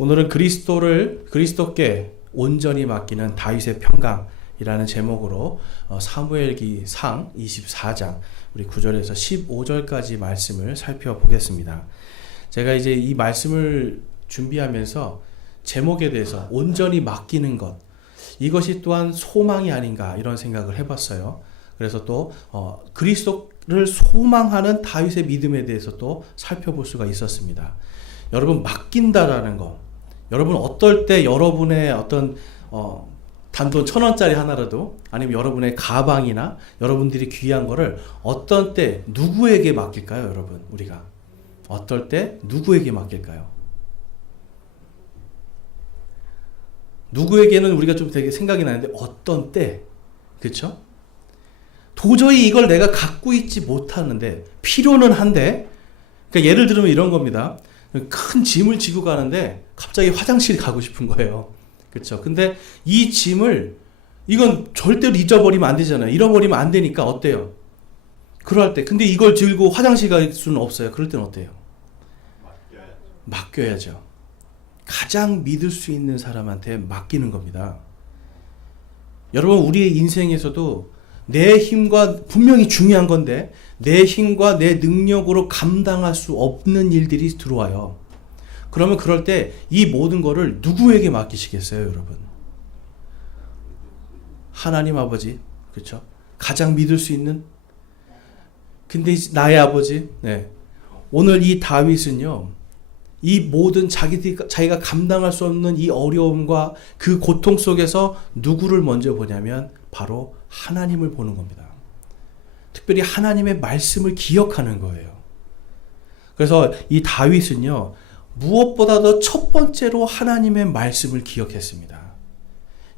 오늘은 그리스도께 온전히 맡기는 다윗의 평강이라는 제목으로 사무엘기 상 24장 우리 9절에서 15절까지 말씀을 살펴보겠습니다. 제가 이제 이 말씀을 준비하면서 제목에 대해서 온전히 맡기는 것, 이것이 또한 소망이 아닌가 이런 생각을 해봤어요. 그래서 또 그리스도를 소망하는 다윗의 믿음에 대해서 또 살펴볼 수가 있었습니다. 여러분, 맡긴다라는 거, 여러분 어떨 때 여러분의 어떤 단돈 1,000원짜리 하나라도, 아니면 여러분의 가방이나 여러분들이 귀한 거를 어떤 때 누구에게 맡길까요? 여러분, 우리가 어떨 때 누구에게 맡길까요? 누구에게는 우리가 좀 되게 생각이 나는데 어떤 때, 그렇죠? 도저히 이걸 내가 갖고 있지 못하는데 필요는 한데, 그러니까 예를 들면 이런 겁니다. 큰 짐을 지고 가는데 갑자기 화장실 가고 싶은 거예요. 그렇죠? 근데 이 짐을, 이건 절대로 잊어버리면 안 되잖아요. 잃어버리면 안 되니까 어때요? 그럴 때, 근데 이걸 들고 화장실 갈 수는 없어요. 그럴 때는 어때요? 맡겨야죠. 가장 믿을 수 있는 사람한테 맡기는 겁니다. 여러분, 우리의 인생에서도 내 힘과, 분명히 중요한 건데, 내 힘과 내 능력으로 감당할 수 없는 일들이 들어와요. 그러면 그럴 때 이 모든 거를 누구에게 맡기시겠어요, 여러분? 하나님 아버지, 그렇죠? 가장 믿을 수 있는, 근데 나의 아버지, 네. 오늘 이 다윗은요, 이 모든 자기가 감당할 수 없는 이 어려움과 그 고통 속에서 누구를 먼저 보냐면 바로 하나님을 보는 겁니다. 특별히 하나님의 말씀을 기억하는 거예요. 그래서 이 다윗은요, 무엇보다도 첫 번째로 하나님의 말씀을 기억했습니다.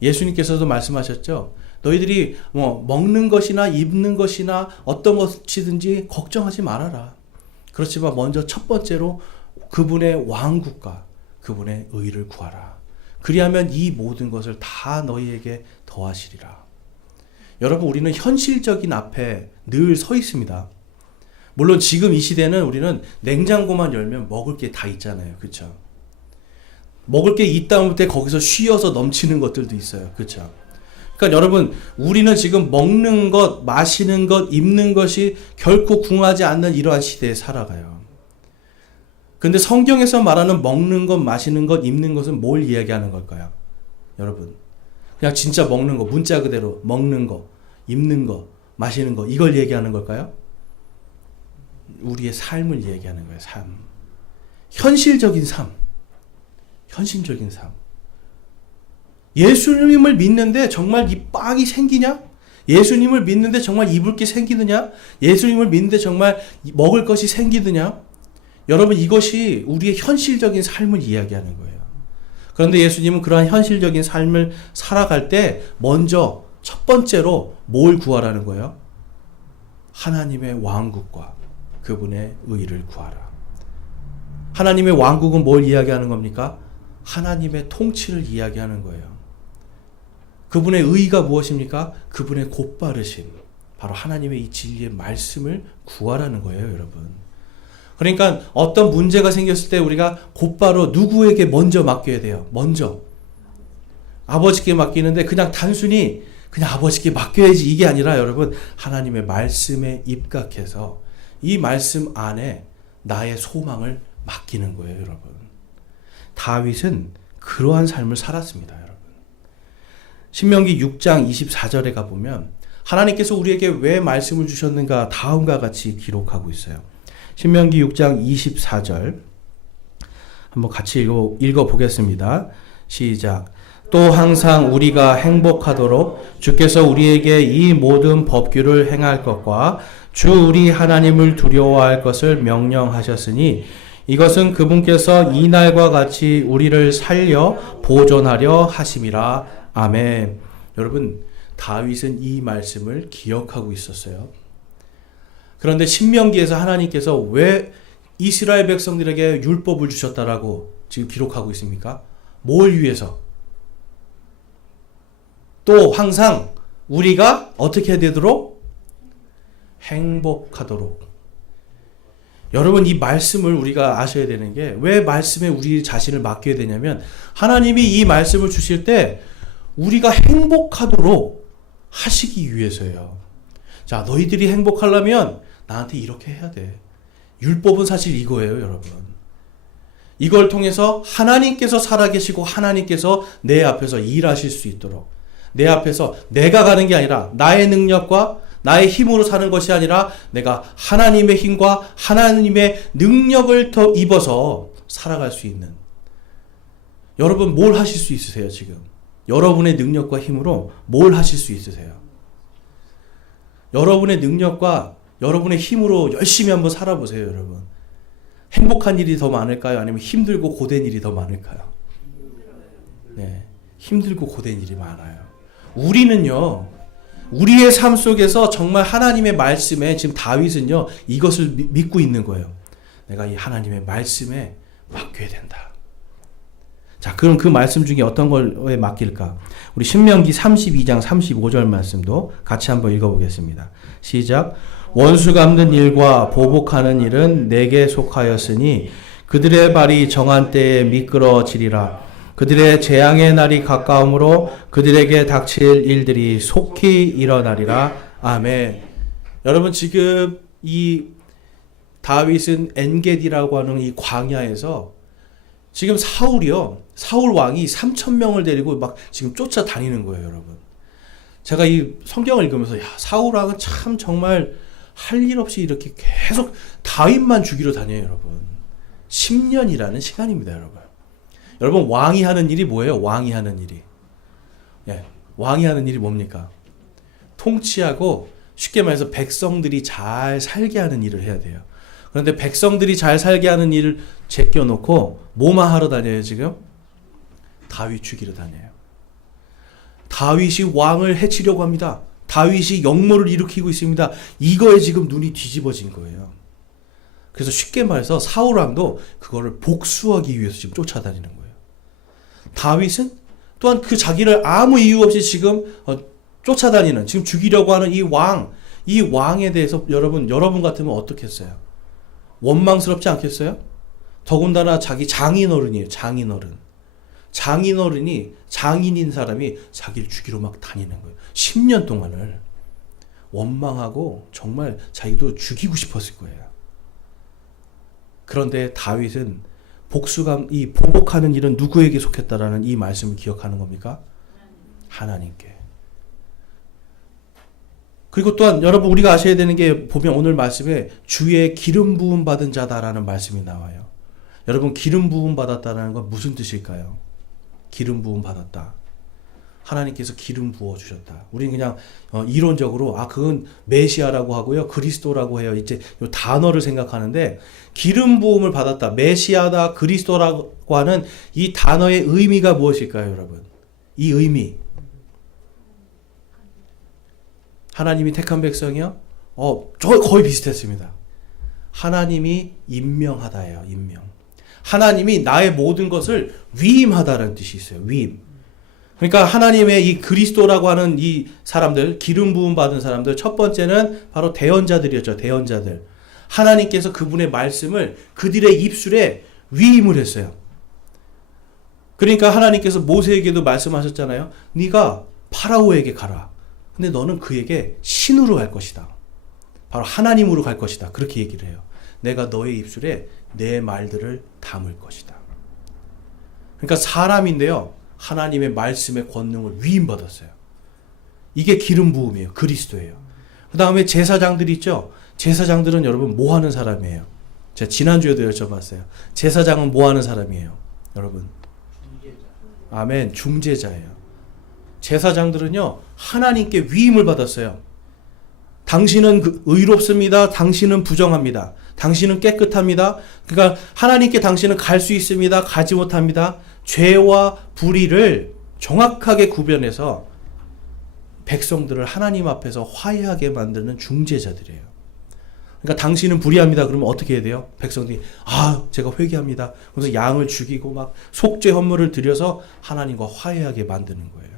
예수님께서도 말씀하셨죠. 너희들이 먹는 것이나 입는 것이나 어떤 것이든지 걱정하지 말아라. 그렇지만 먼저 첫 번째로 그분의 왕국과 그분의 의를 구하라. 그리하면 이 모든 것을 다 너희에게 더하시리라. 여러분, 우리는 현실적인 앞에 늘 서 있습니다. 물론 지금 이 시대는 우리는 냉장고만 열면 먹을 게 다 있잖아요. 그렇죠? 먹을 게 있다 못해 거기서 쉬어서 넘치는 것들도 있어요. 그렇죠? 그러니까 여러분, 우리는 지금 먹는 것, 마시는 것, 입는 것이 결코 궁하지 않는 이러한 시대에 살아가요. 근데 성경에서 말하는 먹는 것, 마시는 것, 입는 것은 뭘 이야기하는 걸까요? 여러분, 그냥 진짜 먹는 거, 문자 그대로 먹는 거, 입는 거, 마시는 거, 이걸 얘기하는 걸까요? 우리의 삶을 얘기하는 거예요. 삶. 현실적인 삶. 현실적인 삶. 예수님을 믿는데 정말 이 빵이 생기냐? 예수님을 믿는데 정말 입을 게 생기느냐? 예수님을 믿는데 정말 먹을 것이 생기느냐? 여러분, 이것이 우리의 현실적인 삶을 이야기하는 거예요. 그런데 예수님은 그러한 현실적인 삶을 살아갈 때 먼저 첫 번째로 뭘 구하라는 거예요? 하나님의 왕국과 그분의 의를 구하라. 하나님의 왕국은 뭘 이야기하는 겁니까? 하나님의 통치를 이야기하는 거예요. 그분의 의가 무엇입니까? 그분의 곧바르심, 바로 하나님의 이 진리의 말씀을 구하라는 거예요, 여러분. 그러니까 어떤 문제가 생겼을 때 우리가 곧바로 누구에게 먼저 맡겨야 돼요? 먼저 아버지께 맡기는데 그냥 단순히 그냥 아버지께 맡겨야지 이게 아니라, 여러분, 하나님의 말씀에 입각해서 이 말씀 안에 나의 소망을 맡기는 거예요, 여러분. 다윗은 그러한 삶을 살았습니다, 여러분. 신명기 6장 24절에 가보면 하나님께서 우리에게 왜 말씀을 주셨는가 다음과 같이 기록하고 있어요. 신명기 6장 24절 한번 같이 읽어보겠습니다. 시작. 또 항상 우리가 행복하도록 주께서 우리에게 이 모든 법규를 행할 것과 주 우리 하나님을 두려워할 것을 명령하셨으니 이것은 그분께서 이 날과 같이 우리를 살려 보존하려 하심이라. 아멘. 여러분, 다윗은 이 말씀을 기억하고 있었어요. 그런데 신명기에서 하나님께서 왜 이스라엘 백성들에게 율법을 주셨다라고 지금 기록하고 있습니까? 뭘 위해서? 또 항상 우리가 어떻게 해야 되도록? 행복하도록. 여러분, 이 말씀을 우리가 아셔야 되는 게, 왜 말씀에 우리 자신을 맡겨야 되냐면, 하나님이 이 말씀을 주실 때 우리가 행복하도록 하시기 위해서예요. 자, 너희들이 행복하려면 나한테 이렇게 해야 돼. 율법은 사실 이거예요, 여러분. 이걸 통해서 하나님께서 살아계시고 하나님께서 내 앞에서 일하실 수 있도록, 내 앞에서 내가 가는 게 아니라 나의 능력과 나의 힘으로 사는 것이 아니라 내가 하나님의 힘과 하나님의 능력을 더 입어서 살아갈 수 있는, 여러분 뭘 하실 수 있으세요 지금? 여러분의 능력과 힘으로 뭘 하실 수 있으세요? 여러분의 능력과 여러분의 힘으로 열심히 한번 살아보세요, 여러분. 행복한 일이 더 많을까요? 아니면 힘들고 고된 일이 더 많을까요? 네, 힘들고 고된 일이 많아요. 우리는요, 우리의 삶 속에서 정말 하나님의 말씀에, 지금 다윗은요 이것을 믿고 있는 거예요. 내가 이 하나님의 말씀에 맡겨야 된다. 자, 그럼 그 말씀 중에 어떤 거에 맡길까? 우리 신명기 32장 35절 말씀도 같이 한번 읽어보겠습니다. 시작. 원수 갚는 일과 보복하는 일은 내게 속하였으니 그들의 발이 정한 때에 미끄러지리라. 그들의 재앙의 날이 가까우므로 그들에게 닥칠 일들이 속히 일어나리라. 아멘. 여러분, 지금 이 다윗은 엔게디라고 하는 이 광야에서 지금 사울 왕이 3,000명을 데리고 막 지금 쫓아다니는 거예요, 여러분. 제가 이 성경을 읽으면서, 야, 사울 왕은 참 정말 할 일 없이 이렇게 계속 다윗만 죽이러 다녀요, 여러분. 10년이라는 시간입니다, 여러분. 여러분, 왕이 하는 일이 뭐예요? 왕이 하는 일이. 예, 왕이 하는 일이 뭡니까? 통치하고, 쉽게 말해서 백성들이 잘 살게 하는 일을 해야 돼요. 그런데 백성들이 잘 살게 하는 일을 제껴놓고 뭐만 하러 다녀요, 지금? 다윗 죽이러 다녀요. 다윗이 왕을 해치려고 합니다. 다윗이 역모를 일으키고 있습니다. 이거에 지금 눈이 뒤집어진 거예요. 그래서 쉽게 말해서 사울 왕도 그거를 복수하기 위해서 지금 쫓아다니는 거예요. 다윗은 또한 그 자기를 아무 이유 없이 지금 쫓아다니는, 지금 죽이려고 하는 이 왕에 대해서 여러분 같으면 어떻게 했어요? 원망스럽지 않겠어요? 더군다나 자기 장인어른이에요. 장인어른이 장인인 사람이 자기를 죽이러 막 다니는 거예요. 10년 동안을 원망하고 정말 자기도 죽이고 싶었을 거예요. 그런데 다윗은 이 보복하는 일은 누구에게 속했다라는 이 말씀을 기억하는 겁니까? 하나님께. 그리고 또한 여러분, 우리가 아셔야 되는 게, 보면 오늘 말씀에 주의 기름 부음 받은 자다라는 말씀이 나와요. 여러분, 기름 부음 받았다라는 건 무슨 뜻일까요? 기름 부음 받았다. 하나님께서 기름 부어 주셨다. 우리는 그냥 이론적으로 그건 메시아라고 하고요, 그리스도라고 해요. 이제 이 단어를 생각하는데, 기름 부음을 받았다, 메시아다, 그리스도라고 하는 이 단어의 의미가 무엇일까요, 여러분? 이 의미. 하나님이 택한 백성이요? 저 거의 비슷했습니다. 하나님이 임명하다예요, 임명. 하나님이 나의 모든 것을 위임하다라는 뜻이 있어요, 위임. 그러니까 하나님의 이 그리스도라고 하는 이 사람들, 기름 부음 받은 사람들, 첫 번째는 바로 대언자들이었죠, 대언자들. 하나님께서 그분의 말씀을 그들의 입술에 위임을 했어요. 그러니까 하나님께서 모세에게도 말씀하셨잖아요. 네가 파라오에게 가라. 근데 너는 그에게 신으로 갈 것이다. 바로 하나님으로 갈 것이다. 그렇게 얘기를 해요. 내가 너의 입술에 내 말들을 담을 것이다. 그러니까 사람인데요, 하나님의 말씀의 권능을 위임받았어요. 이게 기름 부음이에요. 그리스도예요. 그 다음에 제사장들이 있죠. 제사장들은 여러분 뭐 하는 사람이에요? 제가 지난주에도 여쭤봤어요. 제사장은 뭐 하는 사람이에요? 여러분. 아멘. 중재자예요. 제사장들은요, 하나님께 위임을 받았어요. 당신은 의롭습니다. 당신은 부정합니다. 당신은 깨끗합니다. 그러니까 하나님께 당신은 갈 수 있습니다. 가지 못합니다. 죄와 불의를 정확하게 구별해서 백성들을 하나님 앞에서 화해하게 만드는 중재자들이에요. 그러니까 당신은 불의합니다. 그러면 어떻게 해야 돼요? 백성들이 제가 회개합니다. 그래서 양을 죽이고 막 속죄 헌물을 드려서 하나님과 화해하게 만드는 거예요.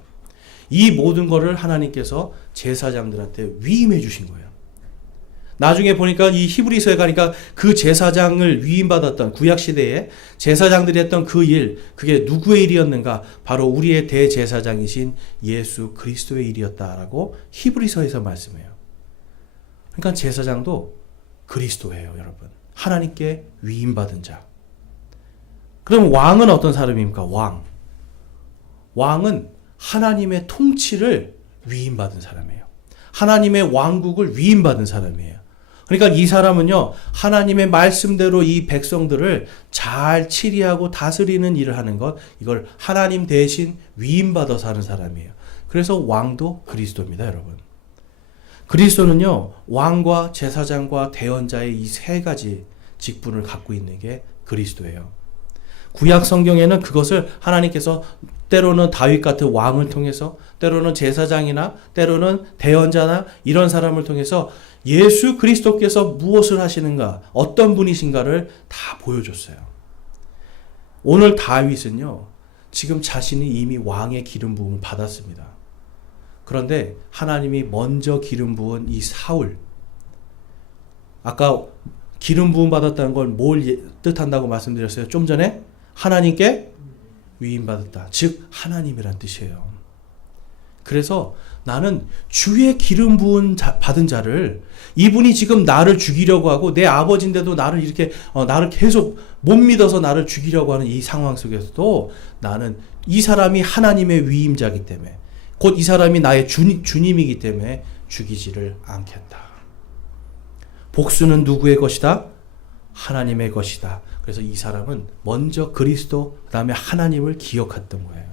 이 모든 거를 하나님께서 제사장들한테 위임해 주신 거예요. 나중에 보니까 이 히브리서에 가니까 그 제사장을 위임받았던 구약시대에 제사장들이 했던 그 일, 그게 누구의 일이었는가? 바로 우리의 대제사장이신 예수 그리스도의 일이었다라고 히브리서에서 말씀해요. 그러니까 제사장도 그리스도예요, 여러분. 하나님께 위임받은 자. 그럼 왕은 어떤 사람입니까? 왕은 하나님의 통치를 위임받은 사람이에요. 하나님의 왕국을 위임받은 사람이에요. 그러니까 이 사람은요, 하나님의 말씀대로 이 백성들을 잘 치리하고 다스리는 일을 하는 것, 이걸 하나님 대신 위임받아서 하는 사람이에요. 그래서 왕도 그리스도입니다, 여러분. 그리스도는요, 왕과 제사장과 대언자의 이 세 가지 직분을 갖고 있는 게 그리스도예요. 구약 성경에는 그것을 하나님께서 때로는 다윗 같은 왕을 통해서, 때로는 제사장이나 때로는 대언자나 이런 사람을 통해서 예수 그리스도께서 무엇을 하시는가, 어떤 분이신가를 다 보여줬어요. 오늘 다윗은요, 지금 자신이 이미 왕의 기름 부음을 받았습니다. 그런데 하나님이 먼저 기름 부은 이 사울, 아까 기름 부음 받았다는 걸 뭘 뜻한다고 말씀드렸어요? 좀 전에 하나님께 위임받았다. 즉 하나님이란 뜻이에요. 그래서 나는 주의 기름 부은 받은 자를, 이분이 지금 나를 죽이려고 하고 내 아버지인데도 나를 이렇게 나를 계속 못 믿어서 나를 죽이려고 하는 이 상황 속에서도 나는 이 사람이 하나님의 위임자이기 때문에, 곧 이 사람이 나의 주님이기 때문에 죽이지를 않겠다. 복수는 누구의 것이다? 하나님의 것이다. 그래서 이 사람은 먼저 그리스도, 그 다음에 하나님을 기억했던 거예요.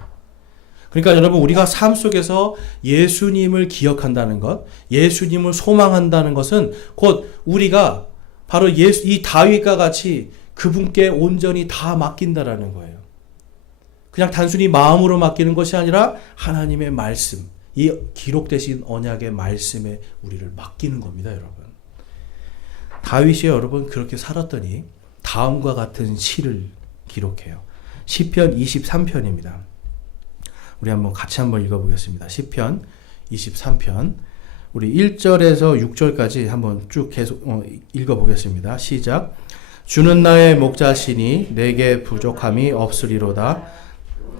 그러니까 여러분, 우리가 삶 속에서 예수님을 기억한다는 것, 예수님을 소망한다는 것은 곧 우리가 바로 이 다윗과 같이 그분께 온전히 다 맡긴다라는 거예요. 그냥 단순히 마음으로 맡기는 것이 아니라 하나님의 말씀, 이 기록되신 언약의 말씀에 우리를 맡기는 겁니다, 여러분. 다윗이 여러분 그렇게 살았더니 다음과 같은 시를 기록해요. 시편 23편입니다. 우리 같이 한번 읽어보겠습니다. 시편 23편. 우리 1절에서 6절까지 한번 쭉 계속 읽어보겠습니다. 시작. 주는 나의 목자시니 내게 부족함이 없으리로다.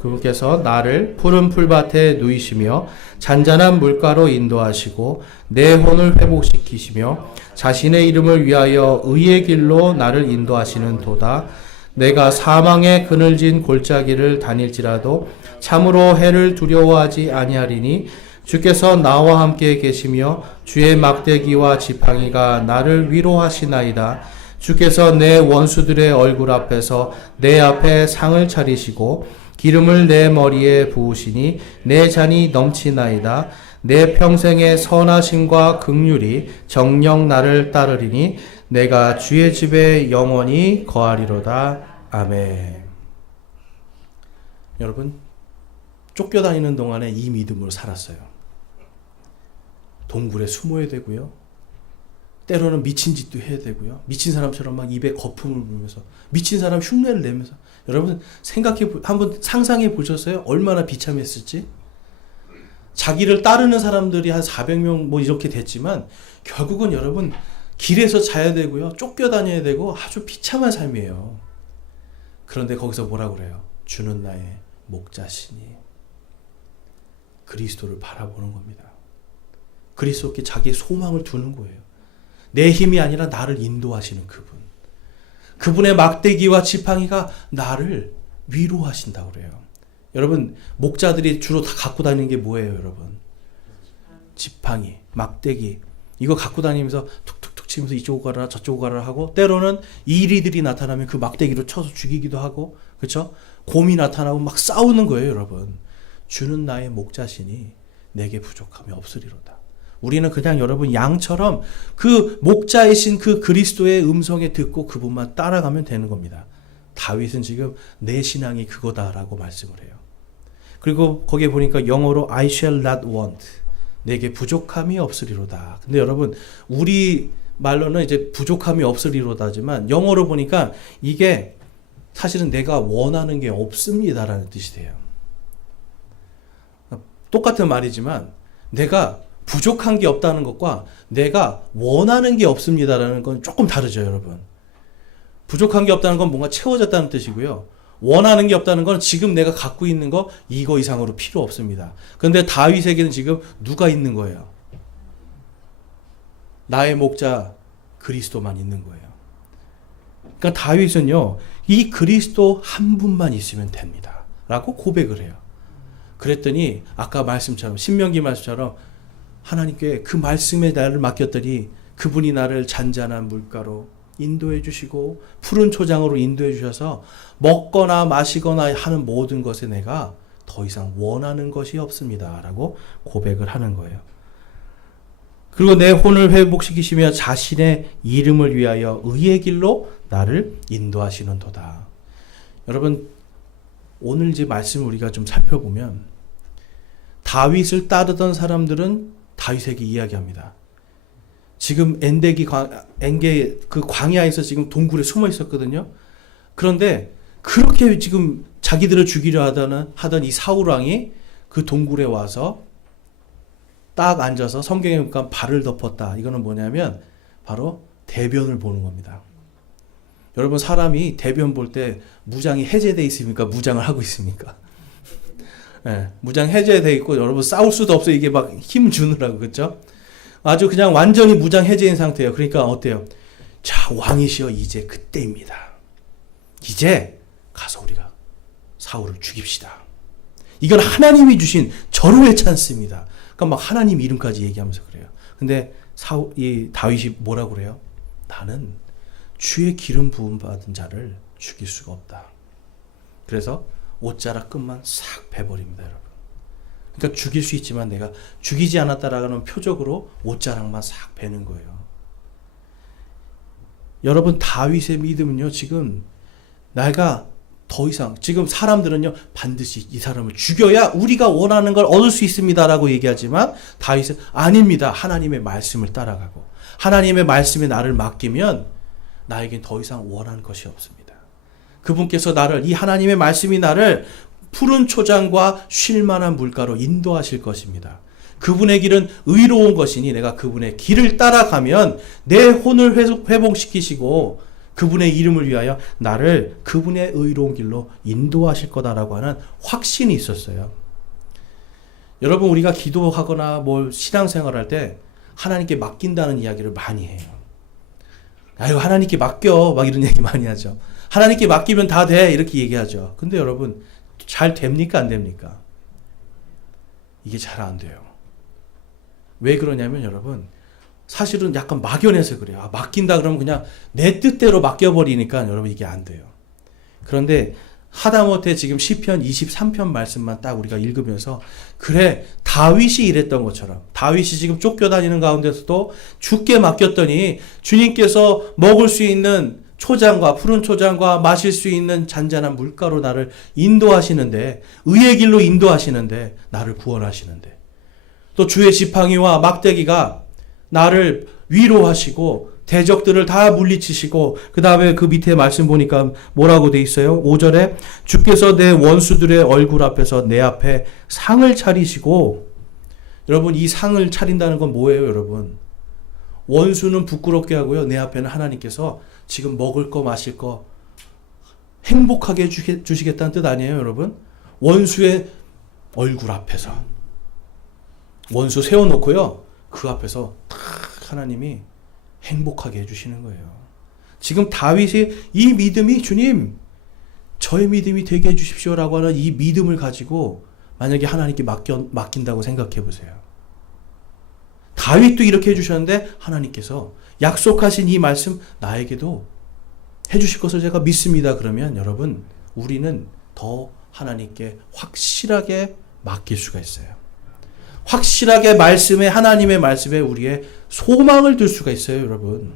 그분께서 나를 푸른 풀밭에 누이시며 잔잔한 물가로 인도하시고 내 혼을 회복시키시며 자신의 이름을 위하여 의의 길로 나를 인도하시는 도다. 내가 사망의 그늘진 골짜기를 다닐지라도 참으로 해를 두려워하지 아니하리니 주께서 나와 함께 계시며 주의 막대기와 지팡이가 나를 위로하시나이다. 주께서 내 원수들의 얼굴 앞에서 내 앞에 상을 차리시고 기름을 내 머리에 부으시니 내 잔이 넘치나이다. 내 평생의 선하심과 긍휼이 정녕 나를 따르리니 내가 주의 집에 영원히 거하리로다. 아멘. 여러분, 쫓겨다니는 동안에 이 믿음으로 살았어요. 동굴에 숨어야 되고요. 때로는 미친 짓도 해야 되고요. 미친 사람처럼 막 입에 거품을 불면서 미친 사람 흉내를 내면서, 여러분 한번 상상해 보셨어요? 얼마나 비참했을지. 자기를 따르는 사람들이 한 400명 뭐 이렇게 됐지만 결국은 여러분 길에서 자야 되고요. 쫓겨다녀야 되고 아주 비참한 삶이에요. 그런데 거기서 뭐라고 그래요? 주는 나의 목자시니. 그리스도를 바라보는 겁니다. 그리스도께 자기의 소망을 두는 거예요. 내 힘이 아니라 나를 인도하시는 그분. 그분의 막대기와 지팡이가 나를 위로하신다고 그래요. 여러분, 목자들이 주로 다 갖고 다니는 게 뭐예요, 여러분? 지팡이, 막대기. 이거 갖고 다니면서 툭툭툭 치면서 이쪽으로 가라 저쪽으로 가라 하고, 때로는 이리들이 나타나면 그 막대기로 쳐서 죽이기도 하고, 그렇죠? 곰이 나타나고 막 싸우는 거예요, 여러분. 주는 나의 목자시니 내게 부족함이 없으리로다. 우리는 그냥 여러분 양처럼 그 목자이신 그 그리스도의 음성에 듣고 그분만 따라가면 되는 겁니다. 다윗은 지금 내 신앙이 그거다라고 말씀을 해요. 그리고 거기에 보니까 영어로 I shall not want, 내게 부족함이 없으리로다. 근데 여러분, 우리 말로는 이제 부족함이 없으리로다지만 영어로 보니까 이게 사실은 내가 원하는 게 없습니다라는 뜻이 돼요. 똑같은 말이지만 내가 부족한 게 없다는 것과 내가 원하는 게 없습니다라는 건 조금 다르죠, 여러분. 부족한 게 없다는 건 뭔가 채워졌다는 뜻이고요. 원하는 게 없다는 건 지금 내가 갖고 있는 거 이거 이상으로 필요 없습니다. 그런데 다윗에게는 지금 누가 있는 거예요? 나의 목자 그리스도만 있는 거예요. 그러니까 다윗은요, 이 그리스도 한 분만 있으면 됩니다. 라고 고백을 해요. 그랬더니 아까 말씀처럼 신명기 말씀처럼 하나님께 그 말씀에 나를 맡겼더니 그분이 나를 잔잔한 물가로 인도해 주시고 푸른 초장으로 인도해 주셔서 먹거나 마시거나 하는 모든 것에 내가 더 이상 원하는 것이 없습니다. 라고 고백을 하는 거예요. 그리고 내 혼을 회복시키시며 자신의 이름을 위하여 의의 길로 나를 인도하시는도다. 여러분, 오늘 이제 말씀을 우리가 좀 살펴보면 다윗을 따르던 사람들은 다윗에게 이야기합니다. 지금 엔게 그 광야에서 지금 동굴에 숨어 있었거든요. 그런데 그렇게 지금 자기들을 죽이려 하던 이 사울 왕이 그 동굴에 와서 딱 앉아서 성경에 보니까 발을 덮었다. 이거는 뭐냐면 바로 대변을 보는 겁니다. 여러분, 사람이 대변 볼 때 무장이 해제되어 있습니까? 무장을 하고 있습니까? 네, 무장 해제되어 있고 여러분 싸울 수도 없어요. 이게 막 힘 주느라고, 그렇죠? 아주 그냥 완전히 무장 해제인 상태예요. 그러니까 어때요? 자, 왕이시여, 이제 그때입니다. 이제 가서 우리가 사울을 죽입시다. 이건 하나님이 주신 절호의 찬스입니다. 그러니까 막 하나님 이름까지 얘기하면서 그래요. 근데 이 다윗이 뭐라고 그래요? 나는 주의 기름 부음 받은 자를 죽일 수가 없다. 그래서 옷자락 끝만 싹 베버립니다, 여러분. 그러니까 죽일 수 있지만 내가 죽이지 않았다라는 표적으로 옷자락만 싹 베는 거예요. 여러분, 다윗의 믿음은요, 지금 내가 더 이상, 지금 사람들은요, 반드시 이 사람을 죽여야 우리가 원하는 걸 얻을 수 있습니다라고 얘기하지만 다윗은 아닙니다. 하나님의 말씀을 따라가고 하나님의 말씀에 나를 맡기면 나에겐 더 이상 원하는 것이 없습니다. 그분께서 이 하나님의 말씀이 나를 푸른 초장과 쉴만한 물가로 인도하실 것입니다. 그분의 길은 의로운 것이니 내가 그분의 길을 따라가면 내 혼을 회복시키시고 그분의 이름을 위하여 나를 그분의 의로운 길로 인도하실 거다라고 하는 확신이 있었어요. 여러분, 우리가 기도하거나 신앙생활 할 때 하나님께 맡긴다는 이야기를 많이 해요. 아유, 하나님께 맡겨, 막 이런 얘기 많이 하죠. 하나님께 맡기면 다 돼, 이렇게 얘기하죠. 근데 여러분, 잘 됩니까, 안 됩니까? 이게 잘 안 돼요. 왜 그러냐면 여러분, 사실은 약간 막연해서 그래요. 맡긴다 그러면 그냥 내 뜻대로 맡겨버리니까 여러분 이게 안 돼요. 그런데 하다못해 지금 시편 23편 말씀만 딱 우리가 읽으면서 그래, 다윗이 이랬던 것처럼 다윗이 지금 쫓겨다니는 가운데서도 주께 맡겼더니 주님께서 먹을 수 있는 초장과 푸른 초장과 마실 수 있는 잔잔한 물가로 나를 인도하시는데, 의의 길로 인도하시는데, 나를 구원하시는데, 또 주의 지팡이와 막대기가 나를 위로하시고 대적들을 다 물리치시고, 그 다음에 그 밑에 말씀 보니까 뭐라고 돼 있어요? 5절에 주께서 내 원수들의 얼굴 앞에서 내 앞에 상을 차리시고, 여러분, 이 상을 차린다는 건 뭐예요, 여러분? 원수는 부끄럽게 하고요, 내 앞에는 하나님께서 지금 먹을 거 마실 거 행복하게 주시겠다는 뜻 아니에요, 여러분? 원수의 얼굴 앞에서 원수 세워놓고요, 그 앞에서 탁 하나님이 행복하게 해주시는 거예요. 지금 다윗이 이 믿음이 주님, 저의 믿음이 되게 해주십시오라고 하는 이 믿음을 가지고 만약에 하나님께 맡긴다고 생각해 보세요. 다윗도 이렇게 해주셨는데 하나님께서 약속하신 이 말씀 나에게도 해주실 것을 제가 믿습니다. 그러면 여러분, 우리는 더 하나님께 확실하게 맡길 수가 있어요. 확실하게 하나님의 말씀에 우리의 소망을 둘 수가 있어요, 여러분.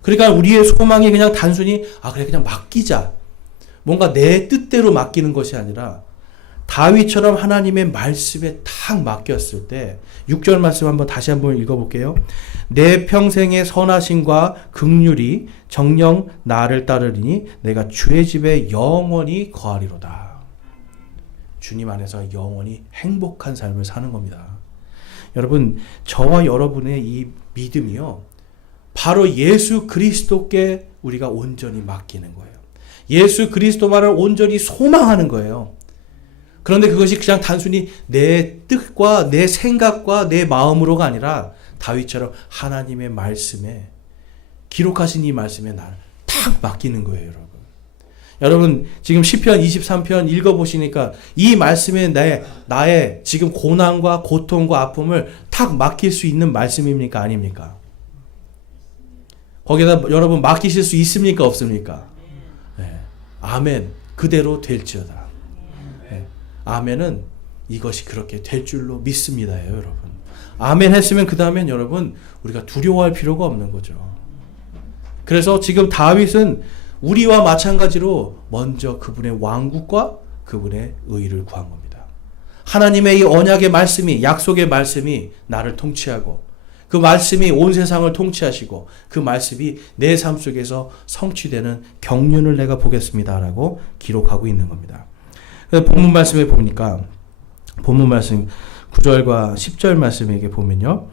그러니까 우리의 소망이 그냥 단순히 그래 그냥 맡기자, 뭔가 내 뜻대로 맡기는 것이 아니라 다윗처럼 하나님의 말씀에 탁 맡겼을 때 6절 말씀 다시 한번 읽어볼게요. 내 평생의 선하심과 긍휼이 정녕 나를 따르리니 내가 주의 집에 영원히 거하리로다. 주님 안에서 영원히 행복한 삶을 사는 겁니다. 여러분, 저와 여러분의 이 믿음이요, 바로 예수 그리스도께 우리가 온전히 맡기는 거예요. 예수 그리스도만을 온전히 소망하는 거예요. 그런데 그것이 그냥 단순히 내 뜻과 내 생각과 내 마음으로가 아니라 다윗처럼 하나님의 말씀에, 기록하신 이 말씀에 나를 탁 맡기는 거예요, 여러분. 여러분, 지금 시편 23편 읽어보시니까 이 말씀에 나의 지금 고난과 고통과 아픔을 탁 맡길 수 있는 말씀입니까? 아닙니까? 거기다 여러분 맡기실 수 있습니까? 없습니까? 네. 아멘. 그대로 될지어다. 네. 아멘은 이것이 그렇게 될 줄로 믿습니다, 여러분. 아멘 했으면 그 다음엔 여러분 우리가 두려워할 필요가 없는 거죠. 그래서 지금 다윗은 우리와 마찬가지로 먼저 그분의 왕국과 그분의 의를 구한 겁니다. 하나님의 이 언약의 말씀이, 약속의 말씀이 나를 통치하고, 그 말씀이 온 세상을 통치하시고, 그 말씀이 내 삶 속에서 성취되는 경륜을 내가 보겠습니다라고 기록하고 있는 겁니다. 본문 말씀에 보니까, 본문 말씀 9절과 10절 말씀에게 보면요,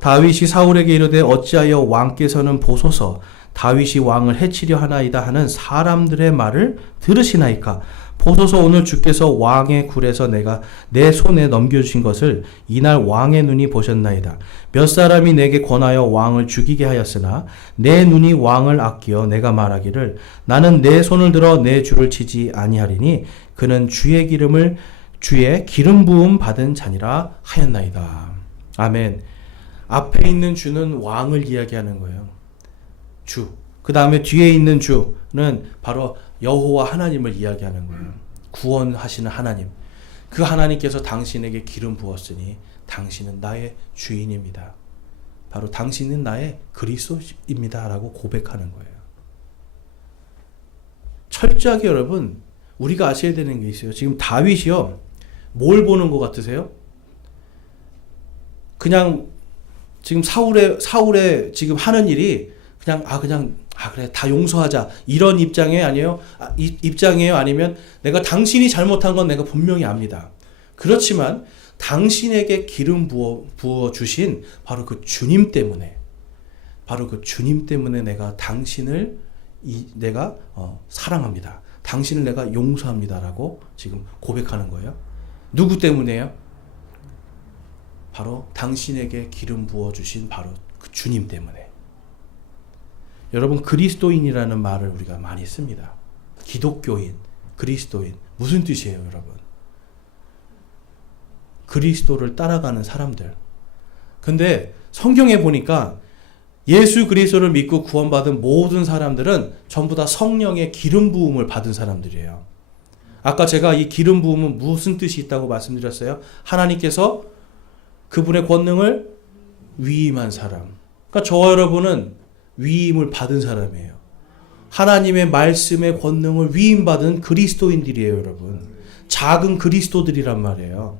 다윗이 사울에게 이르되 어찌하여 왕께서는 보소서 다윗이 왕을 해치려 하나이다 하는 사람들의 말을 들으시나이까? 보소서 오늘 주께서 왕의 굴에서 내가 내 손에 넘겨주신 것을 이날 왕의 눈이 보셨나이다. 몇 사람이 내게 권하여 왕을 죽이게 하였으나 내 눈이 왕을 아끼어 내가 말하기를 나는 내 손을 들어 내 주를 치지 아니하리니 그는 주의 기름 부음 받은 자니라 하였나이다. 아멘. 앞에 있는 주는 왕을 이야기하는 거예요. 주. 그 다음에 뒤에 있는 주는 바로 여호와 하나님을 이야기하는 거예요. 구원하시는 하나님. 그 하나님께서 당신에게 기름 부었으니 당신은 나의 주인입니다. 바로 당신은 나의 그리스도입니다. 라고 고백하는 거예요. 철저하게 여러분, 우리가 아셔야 되는 게 있어요. 지금 다윗이요, 뭘 보는 것 같으세요? 그냥 지금 사울의 지금 하는 일이 그냥 그래 다 용서하자 이런 입장이에요? 아니에요? 입장이에요? 아니면 내가 당신이 잘못한 건 내가 분명히 압니다. 그렇지만 당신에게 기름 부어 주신 바로 그 주님 때문에, 내가 당신을 내가 사랑합니다. 당신을 내가 용서합니다라고 지금 고백하는 거예요. 누구 때문에요? 바로 당신에게 기름 부어 주신 바로 그 주님 때문에. 여러분, 그리스도인이라는 말을 우리가 많이 씁니다. 기독교인, 그리스도인. 무슨 뜻이에요, 여러분? 그리스도를 따라가는 사람들. 근데 성경에 보니까 예수 그리스도를 믿고 구원받은 모든 사람들은 전부 다 성령의 기름 부음을 받은 사람들이에요. 아까 제가 이 기름 부음은 무슨 뜻이 있다고 말씀드렸어요? 하나님께서 그분의 권능을 위임한 사람. 그러니까 저와 여러분은 위임을 받은 사람이에요. 하나님의 말씀의 권능을 위임받은 그리스도인들이에요, 여러분. 작은 그리스도들이란 말이에요.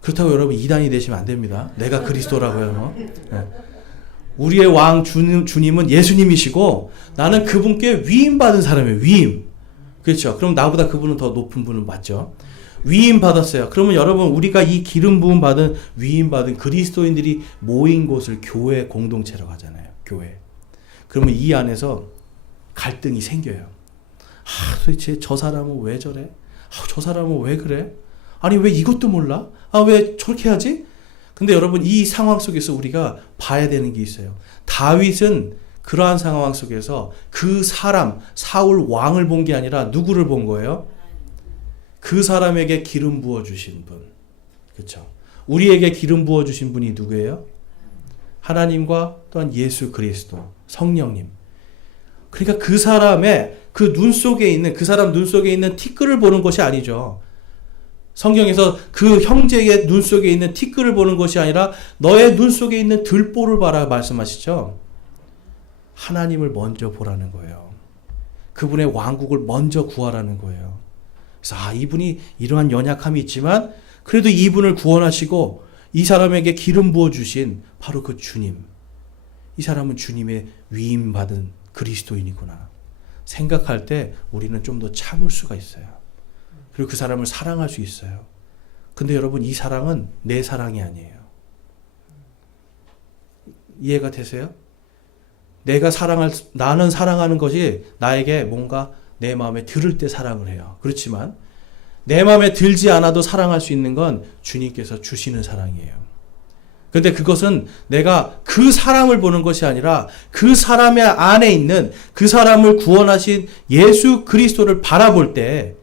그렇다고 여러분 이단이 되시면 안 됩니다. 내가 그리스도라고요. 네. 우리의 왕 주님은 예수님이시고 나는 그분께 위임받은 사람이에요. 위임. 그렇죠. 그럼 나보다 그분은 더 높은 분은 맞죠. 위임 받았어요. 그러면 여러분, 우리가 이 기름 부음 받은, 위임 받은 그리스도인들이 모인 곳을 교회 공동체라고 하잖아요. 교회. 그러면 이 안에서 갈등이 생겨요. 도대체 저 사람은 왜 저래? 저 사람은 왜 그래? 아니, 왜 이것도 몰라? 왜 저렇게 하지? 근데 여러분, 이 상황 속에서 우리가 봐야 되는 게 있어요. 다윗은 그러한 상황 속에서 그 사람, 사울 왕을 본 게 아니라 누구를 본 거예요? 그 사람에게 기름 부어주신 분. 그렇죠? 우리에게 기름 부어주신 분이 누구예요? 하나님과 또한 예수 그리스도, 성령님. 그러니까 그 사람의 그 눈 속에 있는, 그 사람 눈 속에 있는 티끌을 보는 것이 아니죠. 성경에서 그 형제의 눈 속에 있는 티끌을 보는 것이 아니라 너의 눈 속에 있는 들보를 봐라 말씀하시죠. 하나님을 먼저 보라는 거예요. 그분의 왕국을 먼저 구하라는 거예요. 그래서 이분이 이러한 연약함이 있지만 그래도 이분을 구원하시고 이 사람에게 기름 부어주신 바로 그 주님. 이 사람은 주님의 위임받은 그리스도인이구나 생각할 때 우리는 좀 더 참을 수가 있어요. 그리고 그 사람을 사랑할 수 있어요. 근데 여러분, 이 사랑은 내 사랑이 아니에요. 이해가 되세요? 나는 사랑하는 것이 나에게 뭔가 내 마음에 들을 때 사랑을 해요. 그렇지만 내 마음에 들지 않아도 사랑할 수 있는 건 주님께서 주시는 사랑이에요. 근데 그것은 내가 그 사람을 보는 것이 아니라 그 사람의 안에 있는 그 사람을 구원하신 예수 그리스도를 바라볼 때,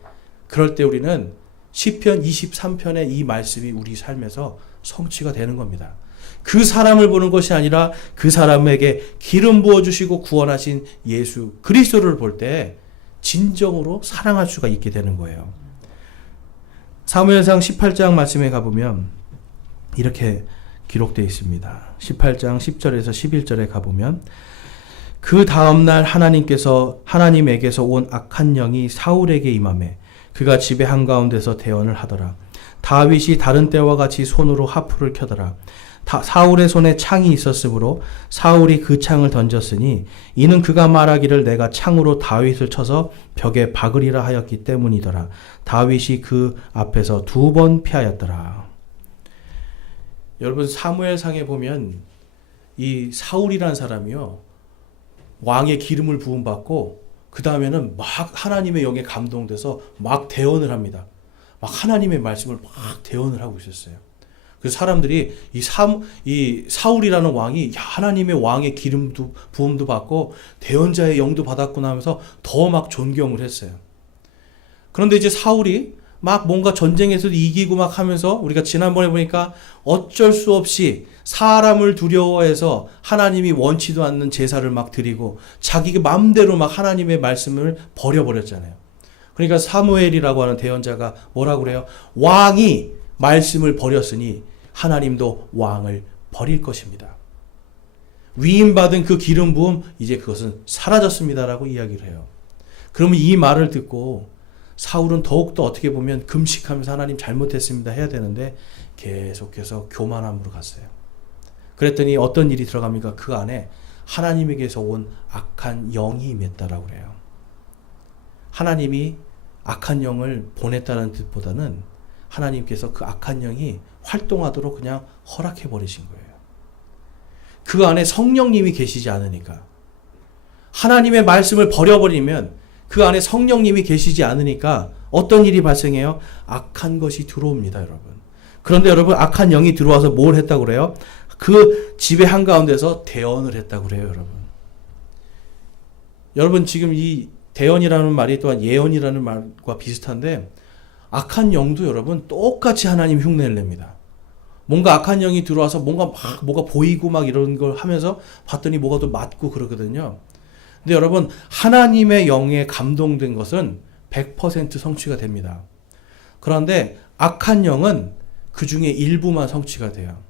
그럴 때 우리는 시편 23편의 이 말씀이 우리 삶에서 성취가 되는 겁니다. 그 사람을 보는 것이 아니라 그 사람에게 기름 부어주시고 구원하신 예수 그리스도를 볼 때 진정으로 사랑할 수가 있게 되는 거예요. 사무엘상 18장 말씀에 가보면 이렇게 기록되어 있습니다. 18장 10절에서 11절에 가보면 그 다음날 하나님에게서 온 악한 영이 사울에게 임하매 그가 집의 한가운데서 대언을 하더라. 다윗이 다른 때와 같이 손으로 하프를 켜더라. 사울의 손에 창이 있었으므로 사울이 그 창을 던졌으니 이는 그가 말하기를 내가 창으로 다윗을 쳐서 벽에 박으리라 하였기 때문이더라. 다윗이 그 앞에서 2번 피하였더라. 여러분, 사무엘상에 보면 이 사울이라는 사람이요, 왕의 기름을 부음받고 그 다음에는 막 하나님의 영에 감동돼서 막 대언을 합니다. 막 하나님의 말씀을 막 대언을 하고 있었어요. 그래서 사람들이 이 사울이라는 왕이 하나님의 왕의 기름도 부음도 받고 대언자의 영도 받았구나 하면서 더 막 존경을 했어요. 그런데 이제 사울이 막 뭔가 전쟁에서도 이기고 막 하면서 우리가 지난번에 보니까 어쩔 수 없이 사람을 두려워해서 하나님이 원치도 않는 제사를 막 드리고 자기가 마음대로 막 하나님의 말씀을 버려버렸잖아요. 그러니까 사무엘이라고 하는 대언자가 뭐라고 그래요? 왕이 말씀을 버렸으니 하나님도 왕을 버릴 것입니다. 위임받은 그 기름 부음 이제 그것은 사라졌습니다라고 이야기를 해요. 그러면 이 말을 듣고 사울은 더욱더 어떻게 보면 금식하면서 하나님 잘못했습니다 해야 되는데 계속해서 교만함으로 갔어요. 그랬더니 어떤 일이 들어갑니까? 그 안에 하나님에게서 온 악한 영이 임했다라고 그래요. 하나님이 악한 영을 보냈다는 뜻보다는 하나님께서 그 악한 영이 활동하도록 그냥 허락해 버리신 거예요. 그 안에 성령님이 계시지 않으니까, 하나님의 말씀을 버려버리면 그 안에 성령님이 계시지 않으니까 어떤 일이 발생해요? 악한 것이 들어옵니다, 여러분. 그런데 여러분, 악한 영이 들어와서 뭘 했다고 그래요? 그 집의 한가운데서 대언을 했다고 그래요, 여러분. 여러분, 지금 이 대언이라는 말이 또한 예언이라는 말과 비슷한데, 악한 영도 여러분 똑같이 하나님 흉내를 냅니다. 뭔가 악한 영이 들어와서 뭐가 보이고 막 이런 걸 하면서 봤더니 뭐가 또 맞고 그러거든요. 근데 여러분, 하나님의 영에 감동된 것은 100% 성취가 됩니다. 그런데 악한 영은 그 중에 일부만 성취가 돼요.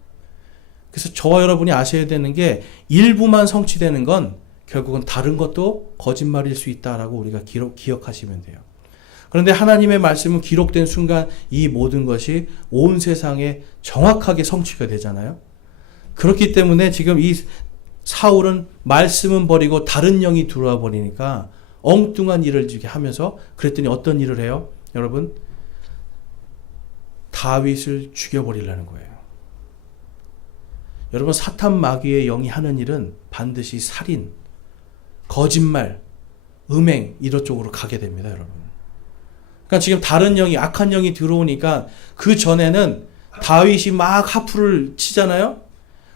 그래서 저와 여러분이 아셔야 되는 게, 일부만 성취되는 건 결국은 다른 것도 거짓말일 수 있다라고 우리가 기억하시면 돼요. 그런데 하나님의 말씀은 기록된 순간 이 모든 것이 온 세상에 정확하게 성취가 되잖아요. 그렇기 때문에 지금 이 사울은 말씀은 버리고 다른 영이 들어와 버리니까 엉뚱한 일을 하면서, 그랬더니 어떤 일을 해요? 여러분, 다윗을 죽여버리려는 거예요. 여러분, 사탄 마귀의 영이 하는 일은 반드시 살인, 거짓말, 음행 이런 쪽으로 가게 됩니다, 여러분. 그러니까 지금 다른 영이, 악한 영이 들어오니까 그 전에는 다윗이 막 하프를 치잖아요.